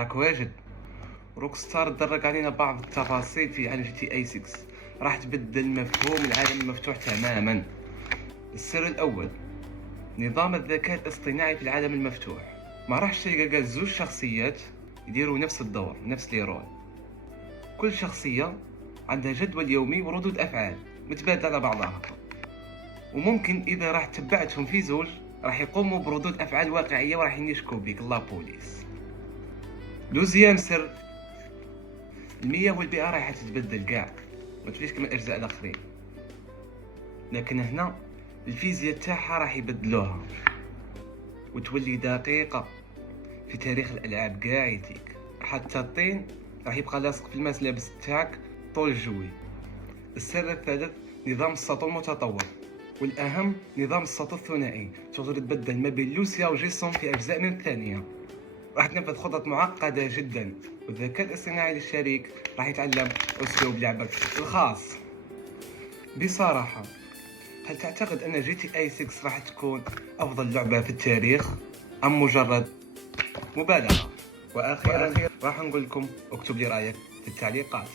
راك واجد. روكستار درك علينا بعض التفاصيل في عالم GTA 6 راح تبدل مفهوم العالم المفتوح تماما. السر الاول، نظام الذكاء الاصطناعي في العالم المفتوح. ما راحش تلقى زوج شخصيات يديروا نفس الدور، نفس لي رول. كل شخصية عندها جدول يومي وردود افعال متبادلة على بعضها، وممكن اذا راح تبعتهم في زوج راح يقوموا بردود افعال واقعية وراح ينشكوا بيك لا بوليس. دوزيام سر، المياه والبيئة راح تتبدل كاع، ما توليش كما الاجزاء الاخرين، لكن هنا الفيزياء تاعها راح يبدلوها وتولي دقيقة في تاريخ الالعاب كاع يديك. حتى الطين راح يبقى لاصق في الملابس تاعك طول الجوي. السر الثالث، نظام السطو المتطور، والاهم نظام السطو الثنائي. تقدر تبدل ما بين لوسيا وجيسون في اجزاء من الثانية. راح تنفذ خطط معقدة جدا، والذكاء الاصطناعي للشريك راح يتعلم اسلوب لعبك الخاص. بصراحة، هل تعتقد ان GTA 6 راح تكون افضل لعبة في التاريخ ام مجرد مبالغة؟ واخيرا راح نقول لكم اكتب لي رايك في التعليقات.